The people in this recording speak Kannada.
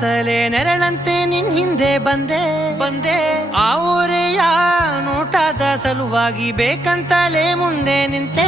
ಅಂತಲೇ ನೆರಳಂತೆ ನಿನ್ ಹಿಂದೆ ಬಂದೆ ಆ ಊರೆಯ ನೋಟದ ಸಲುವಾಗಿ ಬೇಕಂತಲೇ ಮುಂದೆ ನಿಂತೆ